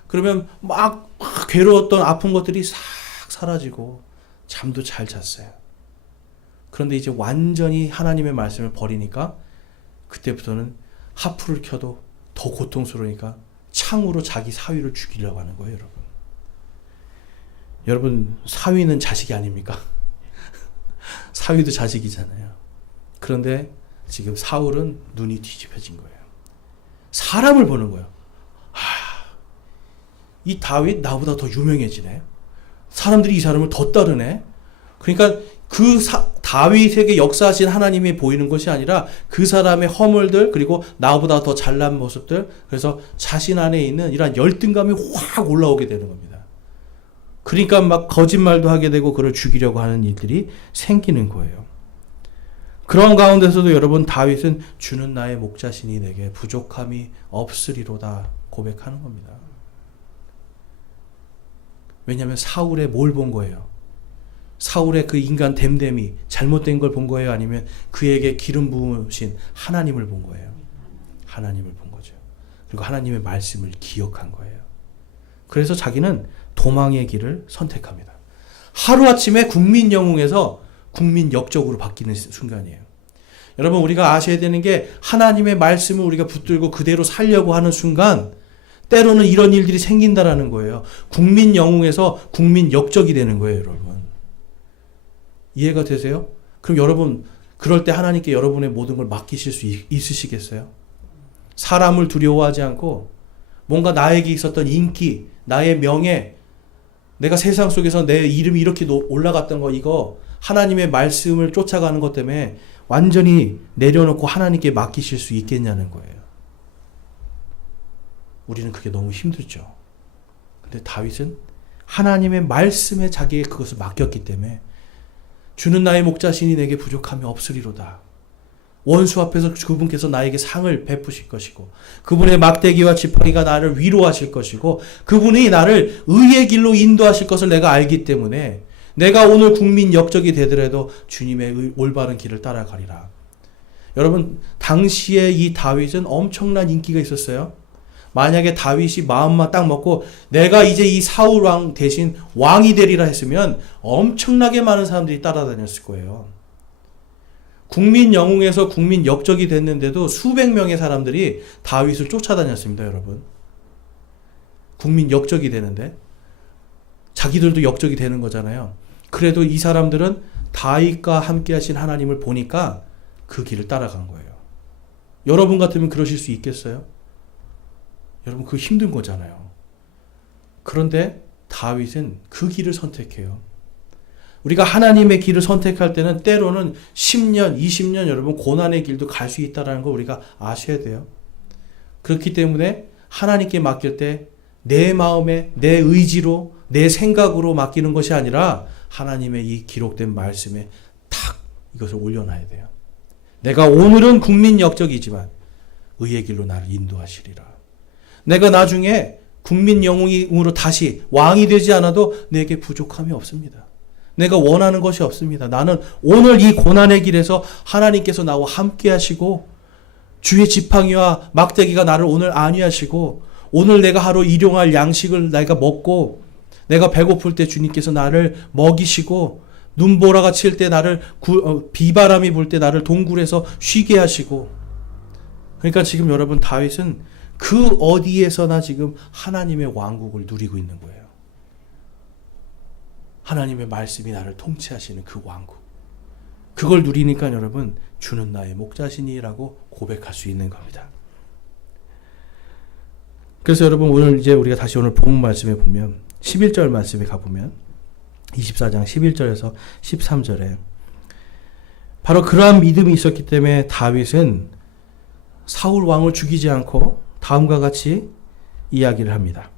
그러면 막 괴로웠던 아픈 것들이 싹 사라지고 잠도 잘 잤어요. 그런데 이제 완전히 하나님의 말씀을 버리니까 그때부터는 하프를 켜도 더 고통스러우니까 창으로 자기 사위를 죽이려고 하는 거예요, 여러분. 여러분, 사위는 자식이 아닙니까? 사위도 자식이잖아요. 그런데 지금 사울은 눈이 뒤집혀진 거예요. 사람을 보는 거예요. 이 다윗 나보다 더 유명해지네. 사람들이 이 사람을 더 따르네. 그러니까 그 다윗에게 역사하신 하나님이 보이는 것이 아니라 그 사람의 허물들, 그리고 나보다 더 잘난 모습들, 그래서 자신 안에 있는 이런 열등감이 확 올라오게 되는 겁니다. 그러니까 막 거짓말도 하게 되고 그를 죽이려고 하는 일들이 생기는 거예요. 그런 가운데서도 여러분, 다윗은 주는 나의 목자시니 내게 부족함이 없으리로다 고백하는 겁니다. 왜냐하면 사울의 뭘 본 거예요? 사울의 그 인간 됨됨이 잘못된 걸 본 거예요? 아니면 그에게 기름 부으신 하나님을 본 거예요? 하나님을 본 거죠. 그리고 하나님의 말씀을 기억한 거예요. 그래서 자기는 도망의 길을 선택합니다. 하루아침에 국민 영웅에서 국민 역적으로 바뀌는 순간이에요. 여러분, 우리가 아셔야 되는 게 하나님의 말씀을 우리가 붙들고 그대로 살려고 하는 순간 때로는 이런 일들이 생긴다라는 거예요. 국민 영웅에서 국민 역적이 되는 거예요, 여러분. 이해가 되세요? 그럼 여러분, 그럴 때 하나님께 여러분의 모든 걸 맡기실 수 있으시겠어요? 사람을 두려워하지 않고 뭔가 나에게 있었던 인기, 나의 명예, 내가 세상 속에서 내 이름이 이렇게 올라갔던 거, 이거 하나님의 말씀을 쫓아가는 것 때문에 완전히 내려놓고 하나님께 맡기실 수 있겠냐는 거예요. 우리는 그게 너무 힘들죠. 근데 다윗은 하나님의 말씀에 자기의 그것을 맡겼기 때문에 주는 나의 목자신이 내게 부족함이 없으리로다. 원수 앞에서 그분께서 나에게 상을 베푸실 것이고 그분의 막대기와 지팡이가 나를 위로하실 것이고 그분이 나를 의의 길로 인도하실 것을 내가 알기 때문에 내가 오늘 국민 역적이 되더라도 주님의 올바른 길을 따라가리라. 여러분, 당시에 이 다윗은 엄청난 인기가 있었어요. 만약에 다윗이 마음만 딱 먹고 내가 이제 이 사울 왕 대신 왕이 되리라 했으면 엄청나게 많은 사람들이 따라다녔을 거예요. 국민 영웅에서 국민 역적이 됐는데도 수백 명의 사람들이 다윗을 쫓아다녔습니다, 여러분. 국민 역적이 되는데 자기들도 역적이 되는 거잖아요. 그래도 이 사람들은 다윗과 함께 하신 하나님을 보니까 그 길을 따라간 거예요. 여러분 같으면 그러실 수 있겠어요? 여러분, 그거 힘든 거잖아요. 그런데 다윗은 그 길을 선택해요. 우리가 하나님의 길을 선택할 때는 때로는 10년, 20년 여러분 고난의 길도 갈 수 있다는 걸 우리가 아셔야 돼요. 그렇기 때문에 하나님께 맡길 때 내 마음에, 내 의지로, 내 생각으로 맡기는 것이 아니라 하나님의 이 기록된 말씀에 탁 이것을 올려놔야 돼요. 내가 오늘은 국민 역적이지만 의의 길로 나를 인도하시리라. 내가 나중에 국민 영웅으로 다시 왕이 되지 않아도 내게 부족함이 없습니다. 내가 원하는 것이 없습니다. 나는 오늘 이 고난의 길에서 하나님께서 나와 함께 하시고 주의 지팡이와 막대기가 나를 오늘 안위하시고 오늘 내가 하루 일용할 양식을 내가 먹고 내가 배고플 때 주님께서 나를 먹이시고 눈보라가 칠 때 나를 비바람이 불 때 나를 동굴에서 쉬게 하시고 그러니까 지금 여러분 다윗은 그 어디에서나 지금 하나님의 왕국을 누리고 있는 거예요. 하나님의 말씀이 나를 통치하시는 그 왕국. 그걸 누리니까 여러분 주는 나의 목자신이라고 고백할 수 있는 겁니다. 그래서 여러분 오늘 이제 우리가 다시 오늘 본문 말씀에 보면 11절 말씀에 가보면 24장 11절에서 13절에 바로 그러한 믿음이 있었기 때문에 다윗은 사울 왕을 죽이지 않고 다음과 같이 이야기를 합니다.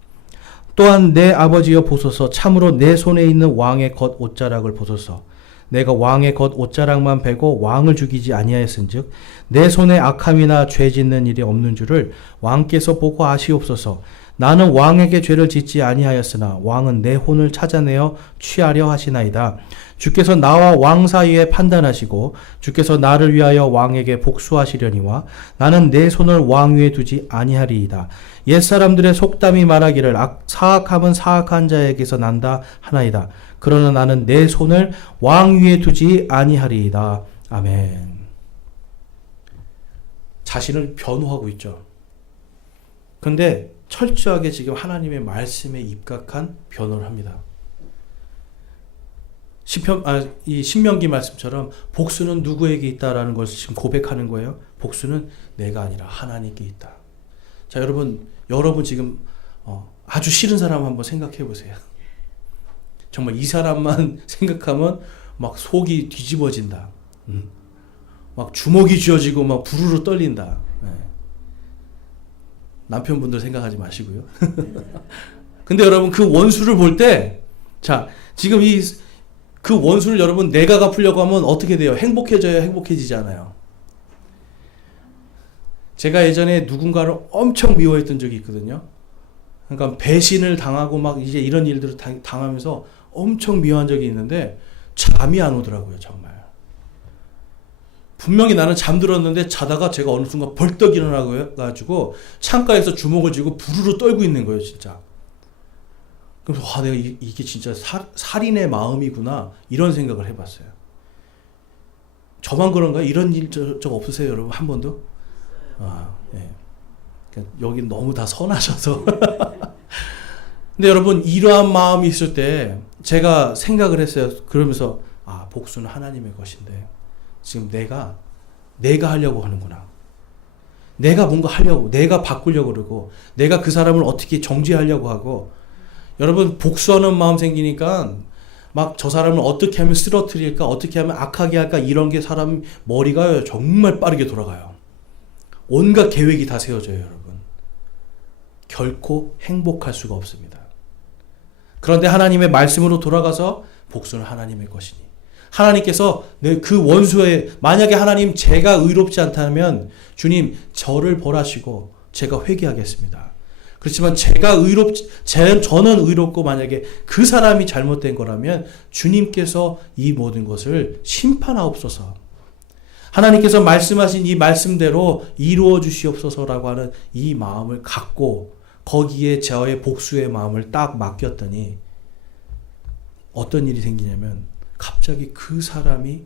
또한 내 아버지여 보소서 참으로 내 손에 있는 왕의 겉 옷자락을 보소서 내가 왕의 겉 옷자락만 베고 왕을 죽이지 아니하였은즉 내 손에 악함이나 죄 짓는 일이 없는 줄을 왕께서 보고 아시옵소서. 나는 왕에게 죄를 짓지 아니하였으나 왕은 내 혼을 찾아내어 취하려 하시나이다. 주께서 나와 왕 사이에 판단하시고 주께서 나를 위하여 왕에게 복수하시려니와 나는 내 손을 왕 위에 두지 아니하리이다. 옛사람들의 속담이 말하기를 사악함은 사악한 자에게서 난다 하나이다. 그러나 나는 내 손을 왕 위에 두지 아니하리이다. 아멘. 자신을 변호하고 있죠. 그런데 철저하게 지금 하나님의 말씀에 입각한 변호를 합니다. 이 신명기 말씀처럼 복수는 누구에게 있다라는 것을 지금 고백하는 거예요. 복수는 내가 아니라 하나님께 있다. 자, 여러분 지금 아주 싫은 사람 한번 생각해 보세요. 정말 이 사람만 생각하면 막 속이 뒤집어진다. 막 주먹이 쥐어지고 막 부르르 떨린다. 네. 남편분들 생각하지 마시고요. 근데 여러분 그 원수를 볼 때, 자, 지금 그 원수를 여러분 내가 갚으려고 하면 어떻게 돼요? 행복해져요? 행복해지지 않아요? 제가 예전에 누군가를 엄청 미워했던 적이 있거든요. 그러니까 배신을 당하고 막 이제 이런 일들을 당하면서 엄청 미워한 적이 있는데 잠이 안 오더라고요, 정말. 분명히 나는 잠들었는데 자다가 제가 어느 순간 벌떡 일어나가지고 창가에서 주먹을 쥐고 부르르 떨고 있는 거예요, 진짜. 그래서 와, 내가 이게 진짜 살인의 마음이구나 이런 생각을 해봤어요. 저만 그런가요? 이런 일 적 없으세요, 여러분? 한 번도? 아, 예. 여긴 너무 다 선하셔서. 근데 여러분, 이러한 마음이 있을 때 제가 생각을 했어요. 그러면서 복수는 하나님의 것인데 지금 내가 하려고 하는구나. 내가 뭔가 하려고, 내가 바꾸려고 그러고, 내가 그 사람을 어떻게 정죄하려고 하고. 여러분, 복수하는 마음 생기니까 막 저 사람을 어떻게 하면 쓰러뜨릴까, 어떻게 하면 악하게 할까, 이런 게 사람 머리가 정말 빠르게 돌아가요. 온갖 계획이 다 세워져요, 여러분. 결코 행복할 수가 없습니다. 그런데 하나님의 말씀으로 돌아가서 복수는 하나님의 것이니, 하나님께서 그 원수의, 만약에 하나님 제가 의롭지 않다면 주님 저를 벌하시고 제가 회개하겠습니다. 그렇지만 저는 의롭고 만약에 그 사람이 잘못된 거라면 주님께서 이 모든 것을 심판하옵소서. 하나님께서 말씀하신 이 말씀대로 이루어 주시옵소서라고 하는 이 마음을 갖고 거기에 저의 복수의 마음을 딱 맡겼더니 어떤 일이 생기냐면 갑자기 그 사람이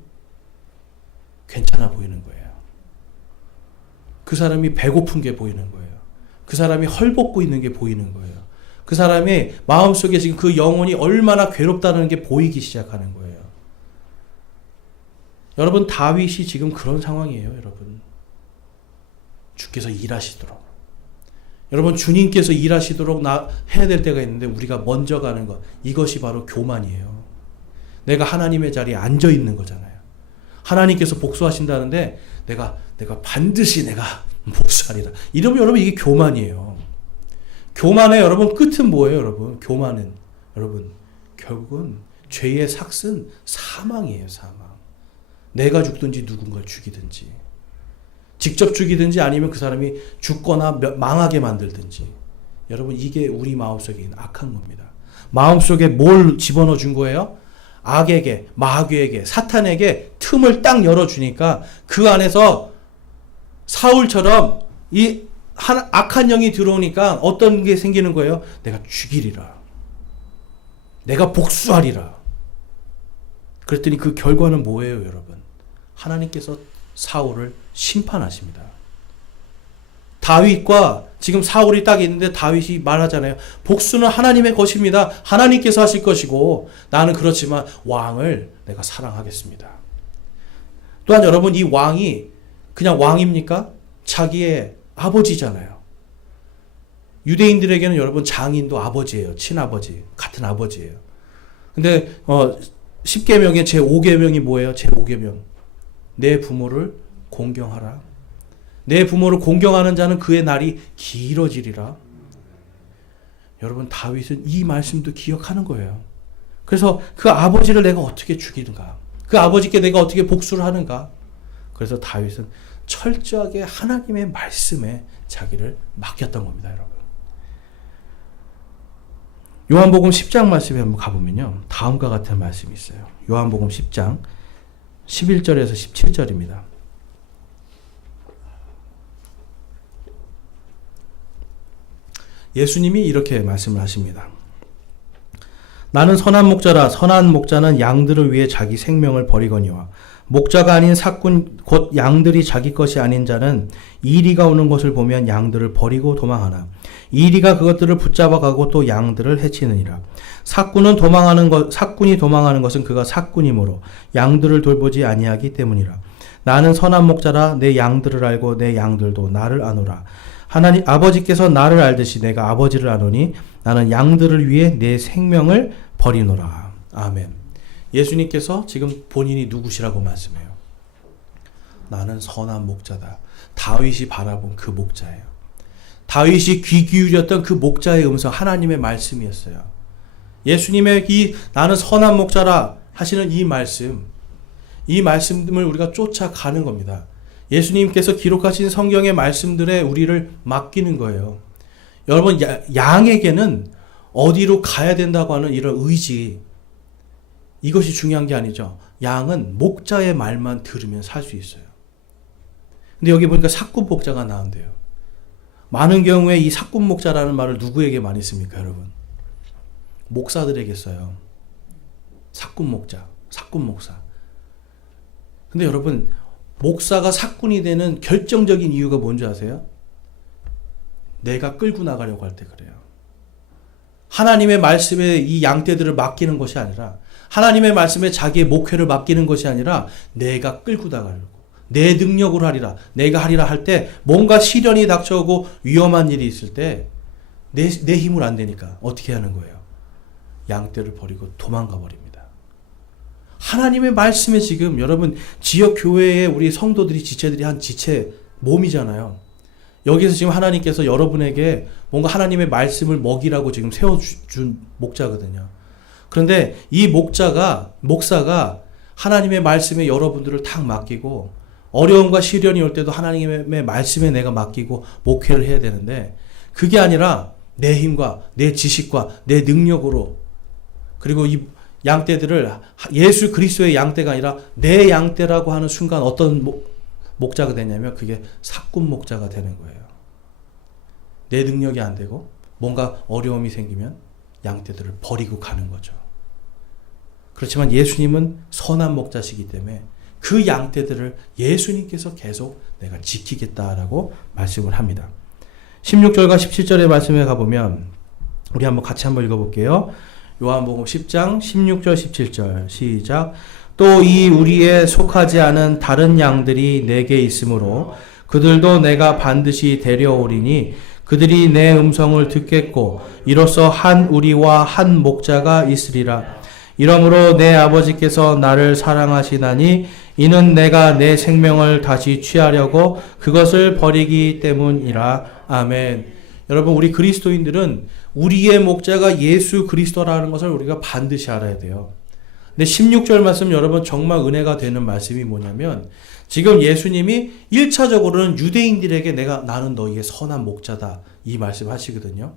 괜찮아 보이는 거예요. 그 사람이 배고픈 게 보이는 거예요. 그 사람이 헐벗고 있는 게 보이는 거예요. 그 사람의 마음속에 지금 그 영혼이 얼마나 괴롭다는 게 보이기 시작하는 거예요. 여러분, 다윗이 지금 그런 상황이에요, 여러분. 주께서 일하시도록. 여러분, 주님께서 일하시도록 해야 될 때가 있는데 우리가 먼저 가는 것, 이것이 바로 교만이에요. 내가 하나님의 자리에 앉아 있는 거잖아요. 하나님께서 복수하신다는데 내가 반드시 내가 복수하리라. 이러면 여러분 이게 교만이에요. 교만의 여러분 끝은 뭐예요, 여러분? 교만은 여러분 결국은 죄의 삭은 사망이에요, 사망. 내가 죽든지 누군가를 죽이든지, 직접 죽이든지 아니면 그 사람이 죽거나 망하게 만들든지. 여러분, 이게 우리 마음속에 있는 악한 겁니다. 마음속에 뭘 집어넣어 준 거예요? 악에게, 마귀에게, 사탄에게 틈을 딱 열어주니까 그 안에서 사울처럼 이 악한 영이 들어오니까 어떤 게 생기는 거예요? 내가 죽이리라. 내가 복수하리라. 그랬더니 그 결과는 뭐예요, 여러분? 하나님께서 사울을 심판하십니다. 다윗과 지금 사울이 딱 있는데 다윗이 말하잖아요. 복수는 하나님의 것입니다. 하나님께서 하실 것이고 나는 그렇지만 왕을 내가 사랑하겠습니다. 또한 여러분, 이 왕이 그냥 왕입니까? 자기의 아버지잖아요. 유대인들에게는 여러분 장인도 아버지예요. 친아버지, 같은 아버지예요. 근데 10계명의 제5계명이 뭐예요? 제5계명. 내 부모를 공경하라. 내 부모를 공경하는 자는 그의 날이 길어지리라. 여러분, 다윗은 이 말씀도 기억하는 거예요. 그래서 그 아버지를 내가 어떻게 죽이는가? 그 아버지께 내가 어떻게 복수를 하는가? 그래서 다윗은 철저하게 하나님의 말씀에 자기를 맡겼던 겁니다, 여러분. 요한복음 10장 말씀에 한번 가보면요, 다음과 같은 말씀이 있어요. 요한복음 10장 11절에서 17절입니다. 예수님이 이렇게 말씀을 하십니다. 나는 선한 목자라. 선한 목자는 양들을 위해 자기 생명을 버리거니와 목자가 아닌 삭군 곧 양들이 자기 것이 아닌 자는 이리가 오는 것을 보면 양들을 버리고 도망하나 이리가 그것들을 붙잡아 가고 또 양들을 해치느니라. 삭군이 도망하는 것은 그가 삭군이므로 양들을 돌보지 아니하기 때문이라. 나는 선한 목자라. 내 양들을 알고 내 양들도 나를 아노라. 하나님 아버지께서 나를 알듯이 내가 아버지를 아노니 나는 양들을 위해 내 생명을 버리노라. 아멘. 예수님께서 지금 본인이 누구시라고 말씀해요? 나는 선한 목자다. 다윗이 바라본 그 목자예요. 다윗이 귀 기울였던 그 목자의 음성, 하나님의 말씀이었어요. 예수님의 이 나는 선한 목자라 하시는 이 말씀을 우리가 쫓아가는 겁니다. 예수님께서 기록하신 성경의 말씀들에 우리를 맡기는 거예요. 여러분, 양에게는 어디로 가야 된다고 하는 이런 의지, 이것이 중요한 게 아니죠. 양은 목자의 말만 들으면 살 수 있어요. 근데 여기 보니까 사꾼 목자가 나온대요. 많은 경우에 이 사꾼 목자라는 말을 누구에게 많이 씁니까, 여러분? 목사들에게 써요. 사꾼 목자, 사꾼 목사. 근데 여러분, 목사가 사꾼이 되는 결정적인 이유가 뭔지 아세요? 내가 끌고 나가려고 할 때 그래요. 하나님의 말씀에 이 양떼들을 맡기는 것이 아니라, 하나님의 말씀에 자기의 목회를 맡기는 것이 아니라 내가 끌고 나가려고, 내 능력으로 하리라, 내가 하리라 할 때 뭔가 시련이 닥쳐오고 위험한 일이 있을 때 내 힘을 안 되니까 어떻게 하는 거예요? 양떼를 버리고 도망가 버립니다. 하나님의 말씀에 지금 여러분, 지역 교회에 우리 성도들이, 지체들이 한 지체 몸이잖아요. 여기서 지금 하나님께서 여러분에게 뭔가 하나님의 말씀을 먹이라고 지금 세워준 목자거든요. 그런데 이 목사가 하나님의 말씀에 여러분들을 탁 맡기고, 어려움과 시련이 올 때도 하나님의 말씀에 내가 맡기고 목회를 해야 되는데, 그게 아니라 내 힘과 내 지식과 내 능력으로, 그리고 이 양떼들을 예수 그리스도의 양떼가 아니라 내 양떼라고 하는 순간 어떤 목자가 되냐면 그게 사꾼 목자가 되는 거예요. 내 능력이 안 되고 뭔가 어려움이 생기면 양떼들을 버리고 가는 거죠. 그렇지만 예수님은 선한 목자시기 때문에 그 양떼들을 예수님께서 계속 내가 지키겠다라고 말씀을 합니다. 16절과 17절의 말씀에 가보면 우리 같이 한번 읽어볼게요. 요한복음 10장 16절 17절 시작. 또 이 우리에 속하지 않은 다른 양들이 내게 있으므로 그들도 내가 반드시 데려오리니 그들이 내 음성을 듣겠고 이로써 한 우리와 한 목자가 있으리라. 이러므로 내 아버지께서 나를 사랑하시나니 이는 내가 내 생명을 다시 취하려고 그것을 버리기 때문이라. 아멘. 여러분, 우리 그리스도인들은 우리의 목자가 예수 그리스도라는 것을 우리가 반드시 알아야 돼요. 근데 16절 말씀 여러분 정말 은혜가 되는 말씀이 뭐냐면, 지금 예수님이 1차적으로는 유대인들에게 나는 너희의 선한 목자다 이 말씀 하시거든요.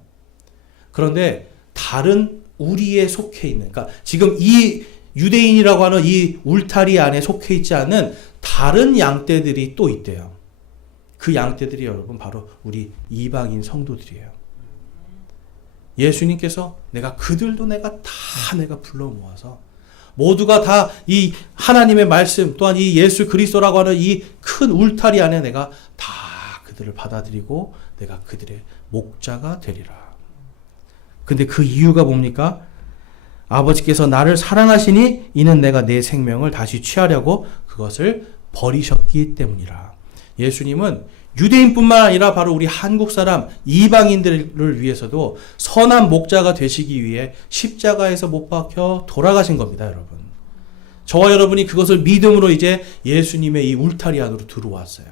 그런데 다른 우리에 속해 있는, 그러니까 지금 이 유대인이라고 하는 이 울타리 안에 속해 있지 않은 다른 양떼들이 또 있대요. 그 양떼들이 여러분 바로 우리 이방인 성도들이에요. 예수님께서 그들도 내가 불러 모아서 모두가 다 이 하나님의 말씀 또한 이 예수 그리스도라고 하는 이 큰 울타리 안에 내가 다 그들을 받아들이고 내가 그들의 목자가 되리라. 근데 그 이유가 뭡니까? 아버지께서 나를 사랑하시니 이는 내가 내 생명을 다시 취하려고 그것을 버리셨기 때문이라. 예수님은 유대인뿐만 아니라 바로 우리 한국 사람 이방인들을 위해서도 선한 목자가 되시기 위해 십자가에서 못 박혀 돌아가신 겁니다, 여러분. 저와 여러분이 그것을 믿음으로 이제 예수님의 이 울타리 안으로 들어왔어요.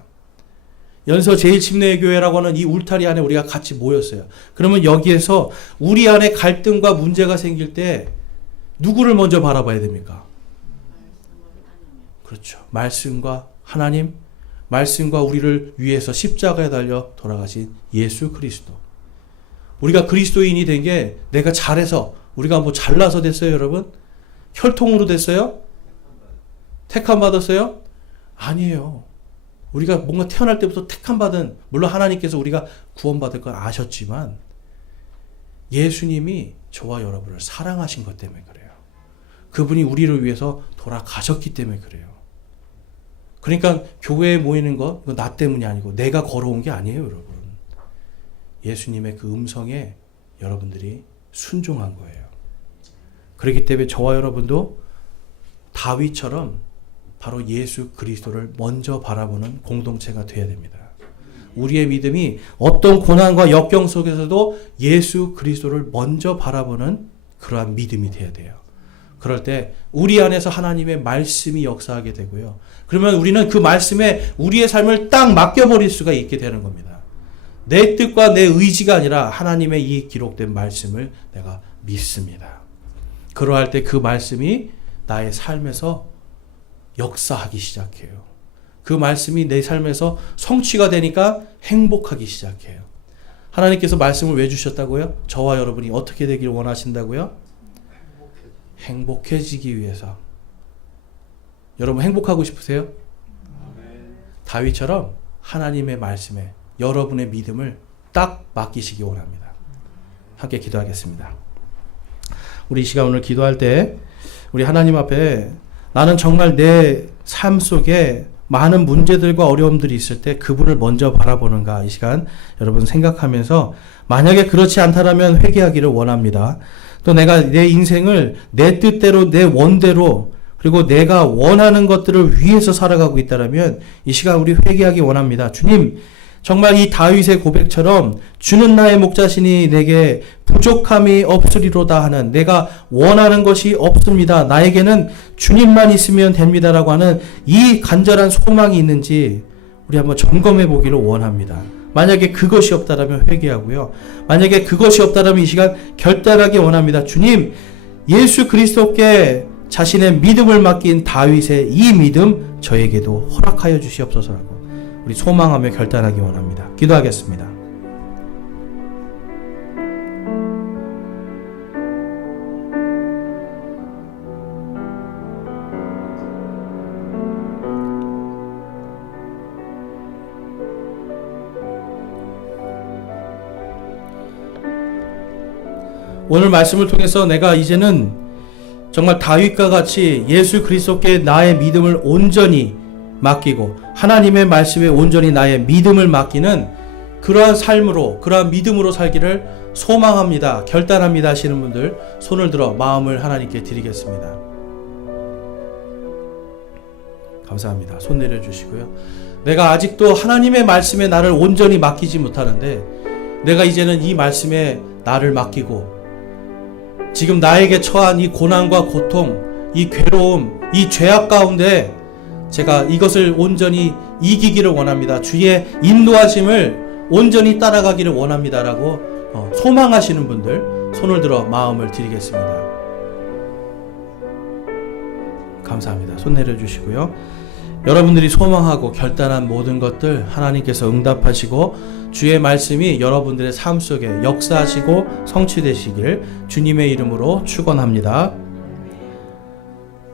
연서 제1침례교회라고 하는 이 울타리 안에 우리가 같이 모였어요. 그러면 여기에서 우리 안에 갈등과 문제가 생길 때 누구를 먼저 바라봐야 됩니까? 그렇죠. 말씀과 하나님, 말씀과 우리를 위해서 십자가에 달려 돌아가신 예수 그리스도. 우리가 그리스도인이 된 게 내가 잘해서, 우리가 잘나서 됐어요, 여러분? 혈통으로 됐어요? 택함 받았어요? 아니에요. 우리가 뭔가 태어날 때부터 택함 받은, 물론 하나님께서 우리가 구원받을 걸 아셨지만 예수님이 저와 여러분을 사랑하신 것 때문에 그래요. 그분이 우리를 위해서 돌아가셨기 때문에 그래요. 그러니까 교회에 모이는 거 나 때문이 아니고 내가 걸어온 게 아니에요, 여러분. 예수님의 그 음성에 여러분들이 순종한 거예요. 그렇기 때문에 저와 여러분도 다윗처럼 바로 예수 그리스도를 먼저 바라보는 공동체가 되어야 됩니다. 우리의 믿음이 어떤 고난과 역경 속에서도 예수 그리스도를 먼저 바라보는 그러한 믿음이 되어야 돼요. 그럴 때 우리 안에서 하나님의 말씀이 역사하게 되고요. 그러면 우리는 그 말씀에 우리의 삶을 딱 맡겨버릴 수가 있게 되는 겁니다. 내 뜻과 내 의지가 아니라 하나님의 이 기록된 말씀을 내가 믿습니다. 그러할 때 그 말씀이 나의 삶에서 역사하기 시작해요. 그 말씀이 내 삶에서 성취가 되니까 행복하기 시작해요. 하나님께서 말씀을 왜 주셨다고요? 저와 여러분이 어떻게 되기를 원하신다고요? 행복해지기 위해서. 여러분 행복하고 싶으세요? 다윗처럼 하나님의 말씀에 여러분의 믿음을 딱 맡기시기 원합니다. 함께 기도하겠습니다. 우리 이 시간 오늘 기도할 때 우리 하나님 앞에 나는 정말 내 삶 속에 많은 문제들과 어려움들이 있을 때 그분을 먼저 바라보는가 이 시간 여러분 생각하면서 만약에 그렇지 않다라면 회개하기를 원합니다. 또 내가 내 인생을 내 뜻대로 내 원대로 그리고 내가 원하는 것들을 위해서 살아가고 있다라면 이 시간 우리 회개하기 원합니다. 주님 정말 이 다윗의 고백처럼 주는 나의 목자시니 내게 부족함이 없으리로다 하는 내가 원하는 것이 없습니다. 나에게는 주님만 있으면 됩니다라고 하는 이 간절한 소망이 있는지 우리 한번 점검해 보기를 원합니다. 만약에 그것이 없다라면 회개하고요. 만약에 그것이 없다라면 이 시간 결단하기 원합니다. 주님 예수 그리스도께 자신의 믿음을 맡긴 다윗의 이 믿음 저에게도 허락하여 주시옵소서라고 우리 소망하며 결단하기 원합니다. 기도하겠습니다. 오늘 말씀을 통해서 내가 이제는 정말 다윗과 같이 예수 그리스도께 나의 믿음을 온전히 맡기고 하나님의 말씀에 온전히 나의 믿음을 맡기는 그러한 삶으로 그러한 믿음으로 살기를 소망합니다. 결단합니다 하시는 분들 손을 들어 마음을 하나님께 드리겠습니다. 감사합니다. 손 내려주시고요. 내가 아직도 하나님의 말씀에 나를 온전히 맡기지 못하는데 내가 이제는 이 말씀에 나를 맡기고 지금 나에게 처한 이 고난과 고통, 이 괴로움, 이 죄악 가운데 제가 이것을 온전히 이기기를 원합니다. 주의 인도하심을 온전히 따라가기를 원합니다라고 소망하시는 분들 손을 들어 마음을 드리겠습니다. 감사합니다. 손 내려주시고요. 여러분들이 소망하고 결단한 모든 것들 하나님께서 응답하시고 주의 말씀이 여러분들의 삶 속에 역사하시고 성취되시길 주님의 이름으로 축원합니다.